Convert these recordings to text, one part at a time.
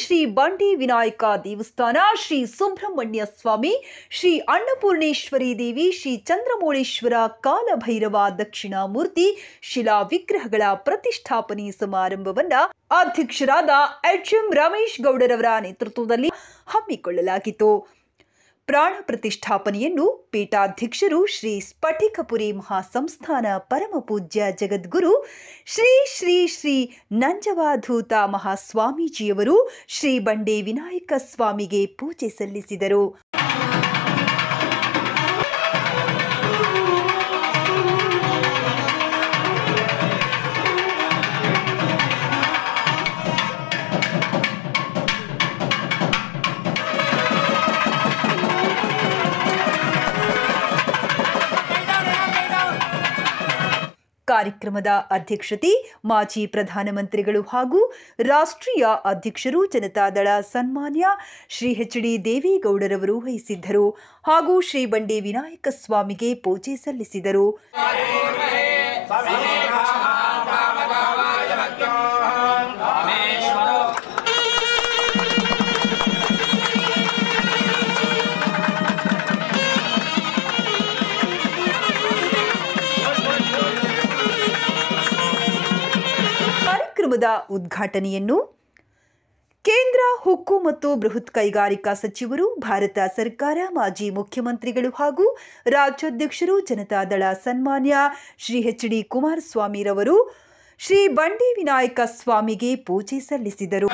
ಶ್ರೀ ಬಂಡಿ ವಿನಾಯಕ ದೇವಸ್ಥಾನ, ಶ್ರೀ ಸುಬ್ರಹ್ಮಣ್ಯ ಸ್ವಾಮಿ, ಶ್ರೀ ಅನ್ನಪೂರ್ಣೇಶ್ವರಿ ದೇವಿ, ಶ್ರೀ ಚಂದ್ರಮೌಳೇಶ್ವರ, ಕಾಲಭೈರವ ದಕ್ಷಿಣ ಮೂರ್ತಿ ಶಿಲಾ ವಿಗ್ರಹಗಳ ಪ್ರತಿಷ್ಠಾಪನೆ ಸಮಾರಂಭವನ್ನ ಅಧ್ಯಕ್ಷರಾದ ಎಚ್ಎಂ ರಮೇಶ್ ಗೌಡರವರ ನೇತೃತ್ವದಲ್ಲಿ ಹಮ್ಮಿಕೊಳ್ಳಲಾಗಿತ್ತು. ಪ್ರಾಣ ಪ್ರತಿಷ್ಠಾಪನೆಯನ್ನು ಪೀಠಾಧ್ಯಕ್ಷರು ಶ್ರೀ ಸ್ಫಟಿಕಪುರಿ ಮಹಾಸಂಸ್ಥಾನ ಪರಮಪೂಜ್ಯ ಜಗದ್ಗುರು ಶ್ರೀ ಶ್ರೀ ಶ್ರೀ ನಂಜವಾಧೂತ ಮಹಾಸ್ವಾಮೀಜಿಯವರು ಶ್ರೀ ಬಂಡೆ ವಿನಾಯಕ ಸ್ವಾಮಿಗೆ ಪೂಜೆ ಸಲ್ಲಿಸಿದರು. ಕಾರ್ಯಕ್ರಮದ ಅಧ್ಯಕ್ಷತೆ ಮಾಜಿ ಪ್ರಧಾನಮಂತ್ರಿಗಳು ಹಾಗೂ ರಾಷ್ಟ್ರೀಯ ಅಧ್ಯಕ್ಷರು ಜನತಾದಳ ಸನ್ಮಾನ್ಯ ಶ್ರೀ ಎಚ್.ಡಿ. ದೇವೇಗೌಡರವರು ವಹಿಸಿದ್ದರು ಹಾಗೂ ಶ್ರೀ ಬಂಡೆ ವಿನಾಯಕ ಸ್ವಾಮಿಗೆ ಪೂಜೆ ಸಲ್ಲಿಸಿದರು. ಕಾರ್ಯಕ್ರಮದ ಉದ್ಘಾಟನೆಯನ್ನು ಕೇಂದ್ರ ಉಕ್ಕು ಮತ್ತು ಬೃಹತ್ ಕೈಗಾರಿಕಾ ಸಚಿವರು, ಭಾರತ ಸರ್ಕಾರ, ಮಾಜಿ ಮುಖ್ಯಮಂತ್ರಿಗಳು ಹಾಗೂ ರಾಜ್ಯಾಧ್ಯಕ್ಷರು ಜನತಾದಳ ಸನ್ಮಾನ್ಯ ಶ್ರೀ ಎಚ್.ಡಿ. ಕುಮಾರಸ್ವಾಮಿರವರು ಶ್ರೀ ಬಂಡೆ ವಿನಾಯಕ ಸ್ವಾಮಿಗೆ ಪೂಜೆ ಸಲ್ಲಿಸಿದರು.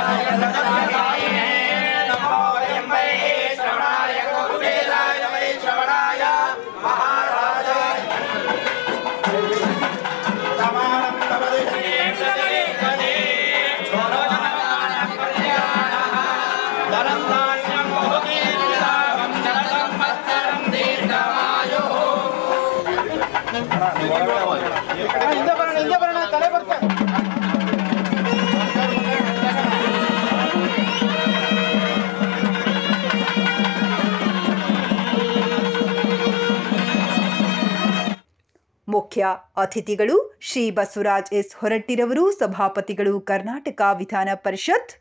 ಮುಖ್ಯ ಅತಿಥಿಗಳು ಶ್ರೀ ಬಸವರಾಜ್ ಎಸ್ ಹೊರಟ್ಟಿರವರು, ಸಭಾಪತಿಗಳು ಕರ್ನಾಟಕ ವಿಧಾನ ಪರಿಷತ್,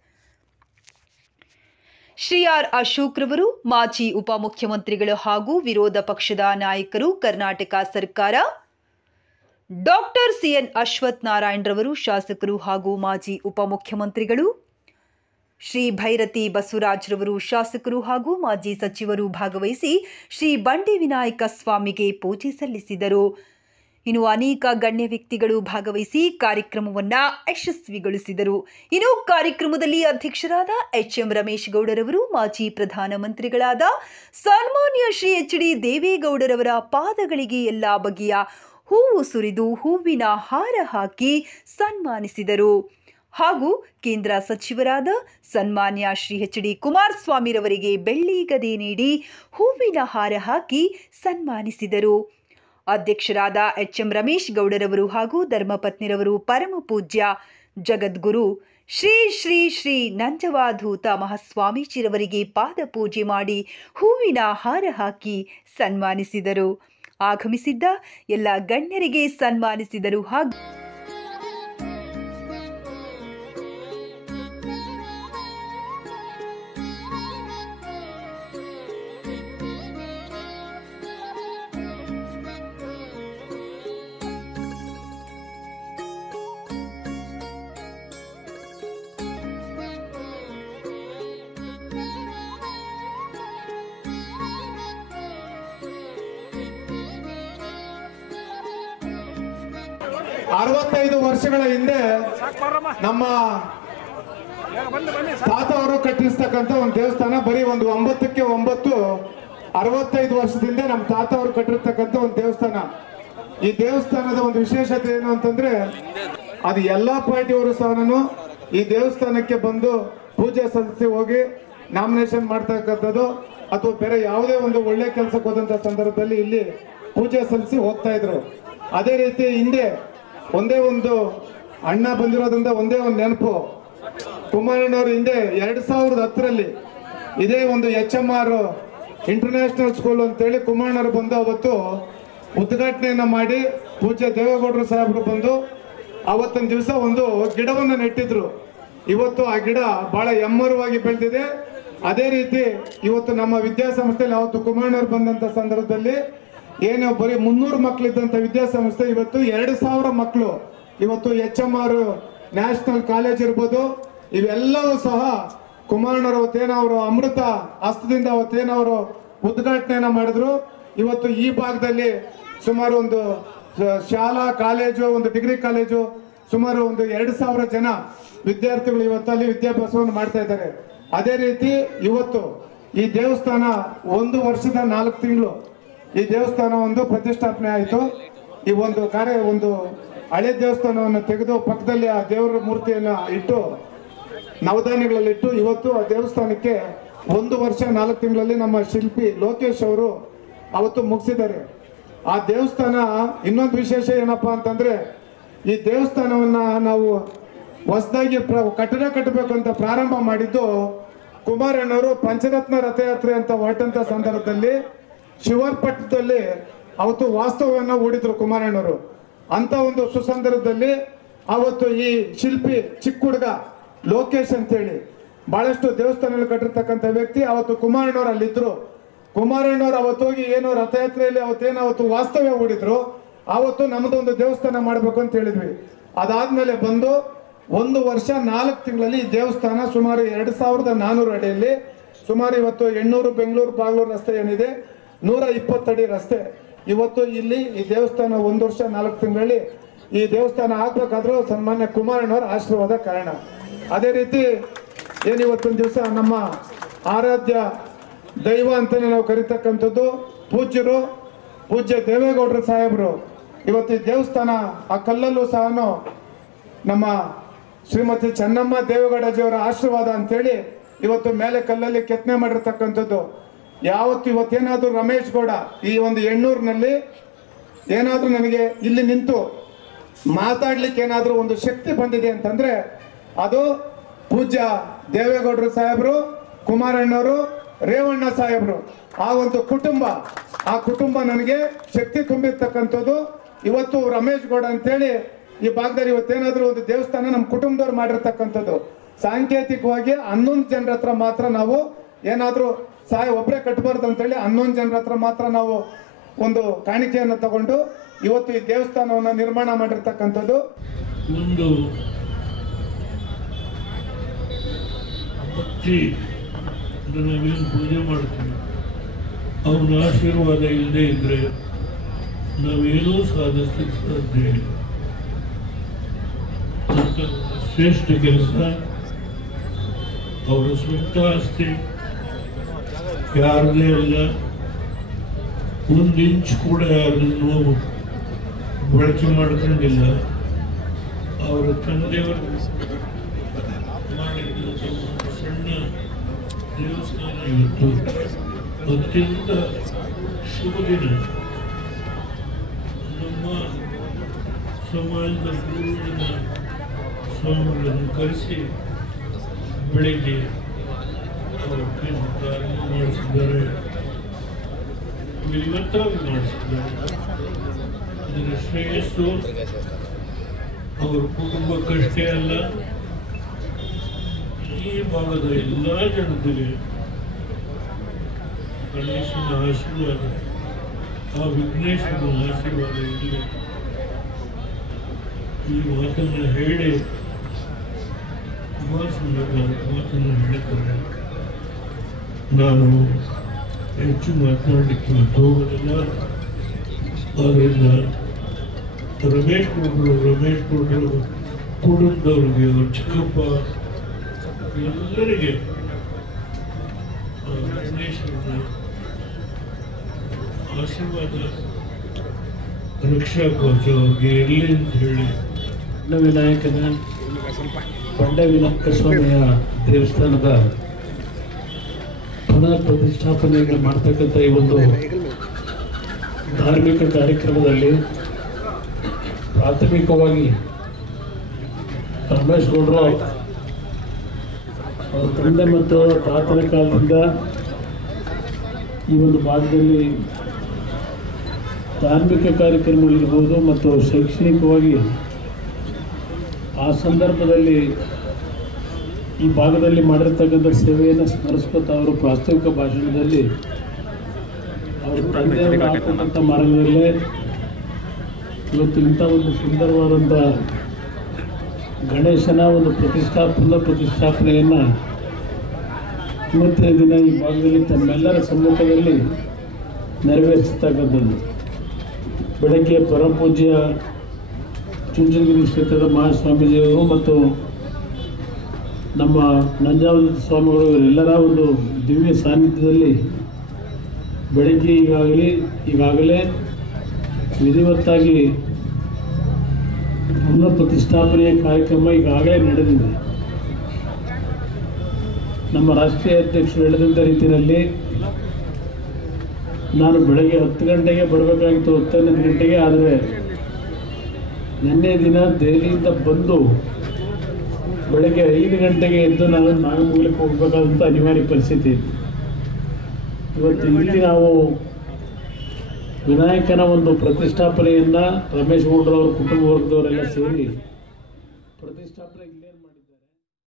ಶ್ರೀ ಆರ್ ಅಶೋಕ್ ರವರು, ಮಾಜಿ ಉಪಮುಖ್ಯಮಂತ್ರಿಗಳು ಹಾಗೂ ವಿರೋಧ ಪಕ್ಷದ ನಾಯಕರು, ಕರ್ನಾಟಕ ಸರ್ಕಾರ, ಡಾಕ್ಟರ್ ಸಿಎನ್ ಅಶ್ವಥ್ ನಾರಾಯಣ್ ರವರು, ಶಾಸಕರು ಹಾಗೂ ಮಾಜಿ ಉಪಮುಖ್ಯಮಂತ್ರಿಗಳು, ಶ್ರೀ ಭೈರತಿ ಬಸವರಾಜ್ ರವರು, ಶಾಸಕರು ಹಾಗೂ ಮಾಜಿ ಸಚಿವರು ಭಾಗವಹಿಸಿ ಶ್ರೀ ಬಂಡೆ ವಿನಾಯಕ ಸ್ವಾಮಿಗೆ ಪೂಜೆ ಸಲ್ಲಿಸಿದರು. ಇನ್ನು ಅನೇಕ ಗಣ್ಯ ವ್ಯಕ್ತಿಗಳು ಭಾಗವಹಿಸಿ ಕಾರ್ಯಕ್ರಮವನ್ನು ಯಶಸ್ವಿಗೊಳಿಸಿದರು. ಇನ್ನು ಕಾರ್ಯಕ್ರಮದಲ್ಲಿ ಅಧ್ಯಕ್ಷರಾದ ಎಚ್ಎಂ ರಮೇಶ್ ಗೌಡರವರು, ಮಾಜಿ ಪ್ರಧಾನಮಂತ್ರಿಗಳಾದ ಸನ್ಮಾನ್ಯ ಶ್ರೀ ಎಚ್.ಡಿ. ದೇವೇಗೌಡರವರ ಪಾದಗಳಿಗೆ ಎಲ್ಲ ಬಗೆಯ ಹೂವು ಸುರಿದು ಹೂವಿನ ಹಾರ ಹಾಕಿ ಸನ್ಮಾನಿಸಿದರು ಹಾಗೂ ಕೇಂದ್ರ ಸಚಿವರಾದ ಸನ್ಮಾನ್ಯ ಶ್ರೀ ಎಚ್.ಡಿ. ಕುಮಾರಸ್ವಾಮಿರವರಿಗೆ ಬೆಳ್ಳಿ ಗದೆ ನೀಡಿ ಹೂವಿನ ಹಾರ ಹಾಕಿ ಸನ್ಮಾನಿಸಿದರು. ಅಧ್ಯಕ್ಷರಾದ ಎಚ್ಎಂ ರಮೇಶ್ ಗೌಡರವರು ಹಾಗೂ ಧರ್ಮಪತ್ನಿರವರು ಪರಮ ಪೂಜ್ಯ ಜಗದ್ಗುರು ಶ್ರೀ ಶ್ರೀ ಶ್ರೀ ನಂಜವಾಧೂತ ಮಹಾಸ್ವಾಮೀಜಿರವರಿಗೆ ಪಾದ ಪೂಜೆ ಮಾಡಿ ಹೂವಿನ ಹಾರ ಹಾಕಿ ಸನ್ಮಾನಿಸಿದರು. ಆಗಮಿಸಿದ್ದ ಎಲ್ಲ ಗಣ್ಯರಿಗೆ ಸನ್ಮಾನಿಸಿದರು ಹಾಗೂ ಅರವತ್ತೈದು ವರ್ಷಗಳ ಹಿಂದೆ ನಮ್ಮ ತಾತ ಅವರು ಕಟ್ಟಿಸ್ತಕ್ಕಂಥ ಒಂದು ದೇವಸ್ಥಾನ, ಬರೀ ಒಂದು 9ಕ್ಕೆ 9 65 ವರ್ಷದಿಂದ ನಮ್ಮ ತಾತ ಅವರು ಕಟ್ಟಿರ್ತಕ್ಕಂಥ ಒಂದು ದೇವಸ್ಥಾನ. ಈ ದೇವಸ್ಥಾನದ ಒಂದು ವಿಶೇಷತೆ ಏನು ಅಂತಂದ್ರೆ, ಅದು ಎಲ್ಲಾ ಪಾರ್ಟಿಯವರು ಸಹನು ಈ ದೇವಸ್ಥಾನಕ್ಕೆ ಬಂದು ಪೂಜೆ ಸಲ್ಲಿಸಿ ಹೋಗಿ ನಾಮಿನೇಷನ್ ಮಾಡ್ತಕ್ಕಂಥದ್ದು ಅಥವಾ ಬೇರೆ ಯಾವುದೇ ಒಂದು ಒಳ್ಳೆ ಕೆಲಸಕ್ಕೆ ಹೋದಂತ ಸಂದರ್ಭದಲ್ಲಿ ಇಲ್ಲಿ ಪೂಜೆ ಸಲ್ಲಿಸಿ ಹೋಗ್ತಾ ಇದ್ರು. ಅದೇ ರೀತಿ ಹಿಂದೆ ಒಂದೇ ಒಂದು ಅಣ್ಣ ಬಂದಿರೋದ್ರಿಂದ ಒಂದೇ ಒಂದು ನೆನಪು, ಕುಮಾರಣ್ಣವರು ಹಿಂದೆ 2010ರಲ್ಲಿ ಇದೇ ಒಂದು HMR ಇಂಟರ್ನ್ಯಾಷನಲ್ ಸ್ಕೂಲ್ ಅಂತೇಳಿ ಕುಮಾರಣ್ಣವರು ಬಂದು ಅವತ್ತು ಉದ್ಘಾಟನೆಯನ್ನ ಮಾಡಿ ಪೂಜ್ಯ ದೇವೇಗೌಡರು ಸಾಹೇಬರು ಬಂದು ಅವತ್ತಿನ ದಿವಸ ಒಂದು ಗಿಡವನ್ನು ನೆಟ್ಟಿದ್ರು. ಇವತ್ತು ಆ ಗಿಡ ಬಹಳ ಎಮ್ಮರವಾಗಿ ಬೆಳೆದಿದೆ. ಅದೇ ರೀತಿ ಇವತ್ತು ನಮ್ಮ ವಿದ್ಯಾಸಂಸ್ಥೆಯಲ್ಲಿ ಅವತ್ತು ಕುಮಾರಣ್ಣವ್ರು ಬಂದಂತ ಸಂದರ್ಭದಲ್ಲಿ ಏನು ಬರೀ 300 ಮಕ್ಕಳಿದ್ದಂತ ವಿದ್ಯಾಸಂಸ್ಥೆ ಇವತ್ತು 2000 ಮಕ್ಕಳು ಇವತ್ತು HMR ನ್ಯಾಷನಲ್ ಕಾಲೇಜ್ ಇರ್ಬೋದು, ಇವೆಲ್ಲವೂ ಸಹ ಕುಮಾರಣ್ಣವ್ರು ಅವತ್ತೇನೋ ಅವರು ಅಮೃತ ಹಸ್ತದಿಂದ ಅವತ್ತೇನೋ ಅವರು ಉದ್ಘಾಟನೆಯನ್ನ ಮಾಡಿದ್ರು. ಇವತ್ತು ಈ ಭಾಗದಲ್ಲಿ ಸುಮಾರು ಒಂದು ಶಾಲಾ ಕಾಲೇಜು, ಒಂದು ಡಿಗ್ರಿ ಕಾಲೇಜು, ಸುಮಾರು ಒಂದು 2000 ಜನ ವಿದ್ಯಾರ್ಥಿಗಳು ಇವತ್ತಲ್ಲಿ ವಿದ್ಯಾಭ್ಯಾಸವನ್ನು ಮಾಡ್ತಾ ಇದ್ದಾರೆ. ಅದೇ ರೀತಿ ಇವತ್ತು ಈ ದೇವಸ್ಥಾನ 1 ವರ್ಷದ 4 ತಿಂಗಳು ಈ ದೇವಸ್ಥಾನ ಒಂದು ಪ್ರತಿಷ್ಠಾಪನೆ ಆಯಿತು. ಈ ಒಂದು ಹಳೆ ದೇವಸ್ಥಾನವನ್ನು ತೆಗೆದು ಪಕ್ಕದಲ್ಲಿ ಆ ದೇವರ ಮೂರ್ತಿಯನ್ನು ಇಟ್ಟು ನವಧಾನ್ಯಗಳಲ್ಲಿಟ್ಟು ಇವತ್ತು ಆ ದೇವಸ್ಥಾನಕ್ಕೆ 1 ವರ್ಷ 4 ತಿಂಗಳಲ್ಲಿ ನಮ್ಮ ಶಿಲ್ಪಿ ಲೋಕೇಶ್ ಅವರು ಅವತ್ತು ಮುಗಿಸಿದ್ದಾರೆ. ಆ ದೇವಸ್ಥಾನ ಇನ್ನೊಂದು ವಿಶೇಷ ಏನಪ್ಪಾ ಅಂತಂದ್ರೆ, ಈ ದೇವಸ್ಥಾನವನ್ನ ನಾವು ಹೊಸದಾಗಿ ಕಟ್ಟಡ ಕಟ್ಟಬೇಕು ಅಂತ ಪ್ರಾರಂಭ ಮಾಡಿದ್ದು ಕುಮಾರಣ್ಣವರು ಪಂಚರತ್ನ ರಥಯಾತ್ರೆ ಅಂತ ಹೊರಟಂತ ಸಂದರ್ಭದಲ್ಲಿ ಶಿವಪಟ್ಟಣದಲ್ಲಿ ಅವತ್ತು ವಾಸ್ತವವನ್ನು ಹೂಡಿದ್ರು ಕುಮಾರಣ್ಣವರು. ಅಂತ ಒಂದು ಸುಸಂದರ್ಭದಲ್ಲಿ ಅವತ್ತು ಈ ಶಿಲ್ಪಿ ಚಿಕ್ಕ ಹುಡುಗ ಲೋಕೇಶ್ ಅಂತೇಳಿ ಬಹಳಷ್ಟು ದೇವಸ್ಥಾನಗಳು ಕಟ್ಟಿರ್ತಕ್ಕಂಥ ವ್ಯಕ್ತಿ ಅವತ್ತು ಕುಮಾರಣ್ಣವ್ರು ಅಲ್ಲಿದ್ರು. ಕುಮಾರಣ್ಣವ್ರು ಅವತ್ತು ಹೋಗಿ ಏನು ರಥಯಾತ್ರೆಯಲ್ಲಿ ಅವತ್ತು ವಾಸ್ತವ್ಯ ಹೂಡಿದ್ರು. ಆವತ್ತು ನಮ್ಮದೊಂದು ದೇವಸ್ಥಾನ ಮಾಡಬೇಕು ಅಂತ ಹೇಳಿದ್ವಿ. ಅದಾದ್ಮೇಲೆ ಬಂದು 1 ವರ್ಷ 4 ತಿಂಗಳಲ್ಲಿ ಈ ದೇವಸ್ಥಾನ ಸುಮಾರು 2400 ಅಡಿಯಲ್ಲಿ, ಸುಮಾರು ಇವತ್ತು 800 ಬೆಂಗಳೂರು ಬಾಗ್ಲೂರು ರಸ್ತೆ ಏನಿದೆ 120 ಅಡಿ ರಸ್ತೆ. ಇವತ್ತು ಇಲ್ಲಿ ಈ ದೇವಸ್ಥಾನ 1 ವರ್ಷ 4 ತಿಂಗಳಲ್ಲಿ ಈ ದೇವಸ್ಥಾನ ಆಗ್ಬೇಕಾದ್ರೂ ಸನ್ಮಾನ್ಯ ಕುಮಾರಣ್ಣವರ ಆಶೀರ್ವಾದ ಕಾರಣ. ಅದೇ ರೀತಿ ಏನಿವತ್ತೊಂದು ದಿವಸ ನಮ್ಮ ಆರಾಧ್ಯ ದೈವ ಅಂತಾನೆ ನಾವು ಕರಿತಕ್ಕಂಥದ್ದು ಪೂಜ್ಯರು, ಪೂಜ್ಯ ದೇವೇಗೌಡರು ಸಾಹೇಬರು ಇವತ್ತು ಈ ದೇವಸ್ಥಾನ ಆ ಕಲ್ಲಲ್ಲೂ ಸಹ ನಮ್ಮ ಶ್ರೀಮತಿ ಚೆನ್ನಮ್ಮ ದೇವೇಗೌಡಜಿಯವರ ಆಶೀರ್ವಾದ ಅಂತೇಳಿ ಇವತ್ತು ಮೇಲೆ ಕಲ್ಲಲ್ಲಿ ಕೆತ್ತನೆ ಮಾಡಿರ್ತಕ್ಕಂಥದ್ದು. ಯಾವತ್ತು ಇವತ್ತೇನಾದ್ರೂ ರಮೇಶ್ ಗೌಡ ಈ ಒಂದು 800ನಲ್ಲಿ ಏನಾದ್ರೂ ನನಗೆ ಇಲ್ಲಿ ನಿಂತು ಮಾತಾಡ್ಲಿಕ್ಕೆ ಏನಾದ್ರೂ ಒಂದು ಶಕ್ತಿ ಬಂದಿದೆ ಅಂತಂದ್ರೆ ಅದು ಪೂಜ್ಯ ದೇವೇಗೌಡರು ಸಾಹೇಬರು, ಕುಮಾರಣ್ಣವರು, ರೇವಣ್ಣ ಸಾಹೇಬರು, ಆ ಒಂದು ಕುಟುಂಬ ನನಗೆ ಶಕ್ತಿ ತುಂಬಿರ್ತಕ್ಕಂಥದ್ದು. ಇವತ್ತು ರಮೇಶ್ ಗೌಡ ಅಂತೇಳಿ ಈ ಭಾಗದಲ್ಲಿ ಇವತ್ತೇನಾದ್ರೂ ಒಂದು ದೇವಸ್ಥಾನ ನಮ್ಮ ಕುಟುಂಬದವ್ರು ಮಾಡಿರ್ತಕ್ಕಂಥದ್ದು. ಸಾಂಕೇತಿಕವಾಗಿ 11 ಜನರ ಹತ್ರ ಮಾತ್ರ ನಾವು ಏನಾದ್ರೂ ಒಬ್ಬರೇ ಕಟ್ಟಬಾರ್ದು ಅಂತೇಳಿ 11 ಜನರ ಹತ್ರ ಮಾತ್ರ ನಾವು ಒಂದು ಕಾಣಿಕೆಯನ್ನು ತಗೊಂಡು ಇವತ್ತು ಈ ದೇವಸ್ಥಾನವನ್ನ ನಿರ್ಮಾಣ ಮಾಡಿರ್ತಕ್ಕಂಥದ್ದು. ಒಂದು ಭಕ್ತಿ ನಾವೇನು ಪೂಜೆ ಮಾಡ್ತೀವಿ ಅವನ ಆಶೀರ್ವಾದ ಇಲ್ಲದೆ ಇದ್ರೆ ನಾವೇನೂ ಸಾಧಿಸಲಿಕ್ಕೆ ಸಾಧ್ಯ ಇಲ್ಲ. ಶ್ರೇಷ್ಠ ಕೆಲಸ ಅವರ ಸ್ವಂತ ಆಸ್ತಿ ಯಾರದೇ ಅಲ್ಲ. 1 ಇಂಚ್ ಕೂಡ ಯಾರನ್ನು ಬಳಕೆ ಮಾಡ್ಕೊಂಡಿಲ್ಲ. ಅವರ ತಂದೆಯವರು ಮಾಡಿದಂಥ ಒಂದು ಸಣ್ಣ ದೇವಸ್ಥಾನ ಇವತ್ತು ಅತ್ಯಂತ ಶುಭ ದಿನ. ನಮ್ಮ ಸಮಾಜದ ಗುರುವಿನ ಸ್ವಾಮಿಗಳನ್ನು ಕರೆಸಿ ಬೆಳಿಗ್ಗೆ ಅವರು ಪ್ರಾರಂಭ ಮಾಡಿಸಿದ್ದಾರೆ, ವಿಧಿವತ್ತಾಗಿ ಮಾಡಿಸಿದ್ದಾರೆ. ಇದರ ಶ್ರೇಯಸ್ಸು ಅವರ ಕುಟುಂಬಕ್ಕಷ್ಟೇ ಅಲ್ಲ, ಈ ಭಾಗದ ಎಲ್ಲ ಜನತೆಗೆ ಗಣೇಶನ ಆಶೀರ್ವಾದ, ಆ ವಿಘ್ನೇಶ್ವರನ ಆಶೀರ್ವಾದ ಇರಲಿ. ಈ ಮಾತನ್ನು ಹೇಳಿ ಮಾತನ್ನು ಹೇಳಿದ್ದಾರೆ. ನಾನು ಹೆಚ್ಚು ಮಾತನಾಡಲಿಕ್ಕೆ ಹೋಗೋದಿಲ್ಲ. ಆದ್ದರಿಂದ ರಮೇಶ್ ಗೌಡರು ಕುಟುಂಬದವ್ರಿಗೆ, ಅವ್ರ ಚಿಕ್ಕಪ್ಪ ಎಲ್ಲರಿಗೆ ಗಣೇಶ್ವರನ ಆಶೀರ್ವಾದ ರಕ್ಷಾ ಕವಚ ಅವ್ರಿಗೆ ಇರಲಿ ಅಂತ ಹೇಳಿ ವಿನಾಯಕನ ಬಂಡವಿನಾಯಕ ಸ್ವಾಮಿಯ ದೇವಸ್ಥಾನದ ಪುನರ್ ಪ್ರತಿಷ್ಠಾಪನೆಗೆ ಮಾಡ್ತಕ್ಕಂಥ ಈ ಒಂದು ಧಾರ್ಮಿಕ ಕಾರ್ಯಕ್ರಮದಲ್ಲಿ ಪ್ರಾಥಮಿಕವಾಗಿ ರಮೇಶ್ ಗೌಡರು ಅವರ ತಂದೆ ಮತ್ತು ತಾತನ ಕಾಲದಿಂದ ಈ ಒಂದು ಭಾಗದಲ್ಲಿ ಧಾರ್ಮಿಕ ಕಾರ್ಯಕ್ರಮಗಳಿರ್ಬೋದು ಮತ್ತು ಶೈಕ್ಷಣಿಕವಾಗಿ ಆ ಸಂದರ್ಭದಲ್ಲಿ ಈ ಭಾಗದಲ್ಲಿ ಮಾಡಿರ್ತಕ್ಕಂಥ ಸೇವೆಯನ್ನು ಸ್ಮರಿಸ್ಕೊತ ಅವರು ಪ್ರಾಸ್ತಾವಿಕ ಭಾಷಣದಲ್ಲಿ ಅವರು ತಂದೆಯವರು ಹಾಕತಕ್ಕಂಥ ಮಾರ್ಗದಲ್ಲೇ ಇವತ್ತು ಇಂಥ ಒಂದು ಸುಂದರವಾದಂಥ ಗಣೇಶನ ಒಂದು ಪ್ರತಿಷ್ಠಾಪನೆಯನ್ನು ಇವತ್ತಿನ ದಿನ ಈ ಭಾಗದಲ್ಲಿ ತಮ್ಮೆಲ್ಲರ ಸಮ್ಮುಖದಲ್ಲಿ ನೆರವೇರಿಸತಕ್ಕಂಥದ್ದು. ಬೆಳಗ್ಗೆ ಪರಮಪೂಜ್ಯ ಚುಂಚನಗಿರಿ ಕ್ಷೇತ್ರದ ಮಹಾಸ್ವಾಮೀಜಿಯವರು ಮತ್ತು ನಮ್ಮ ನಂಜಾವತಿ ಸ್ವಾಮಿಗಳು ಇವರೆಲ್ಲರ ಒಂದು ದಿವ್ಯ ಸಾನ್ನಿಧ್ಯದಲ್ಲಿ ಬೆಳಗ್ಗೆ ಈಗಾಗಲೇ ವಿಧಿವತ್ತಾಗಿ ಪುನಃ ಪ್ರತಿಷ್ಠಾಪನೆಯ ಕಾರ್ಯಕ್ರಮ ಈಗಾಗಲೇ ನಡೆದಿದೆ. ನಮ್ಮ ರಾಷ್ಟ್ರೀಯ ಅಧ್ಯಕ್ಷರು ಹೇಳಿದಂಥ ರೀತಿಯಲ್ಲಿ ನಾನು ಬೆಳಗ್ಗೆ 10 ಗಂಟೆಗೆ ಬರಬೇಕಾಗಿತ್ತು, 10 ಗಂಟೆಗೆ. ಆದರೆ ನಿನ್ನೆ ದಿನ ದೆಹಲಿಯಿಂದ ಬಂದು ಬೆಳಗ್ಗೆ 5 ಗಂಟೆಗೆ ಎದ್ದು ನಾನು ನಾಗಮಂಗಲಕ್ಕೆ ಹೋಗಬೇಕಾದಂಥ ಅನಿವಾರ್ಯ ಪರಿಸ್ಥಿತಿ. ಇವತ್ತು ಇಲ್ಲಿ ನಾವು ವಿನಾಯಕನ ಒಂದು ಪ್ರತಿಷ್ಠಾಪನೆಯನ್ನು ರಮೇಶ್ ಗೌಡ್ರವ್ರ ಕುಟುಂಬ ವರ್ಗದವರೆಲ್ಲ ಸೇರಿ ಪ್ರತಿಷ್ಠಾಪನೆ ಇಲ್ಲೇ ಮಾಡಿ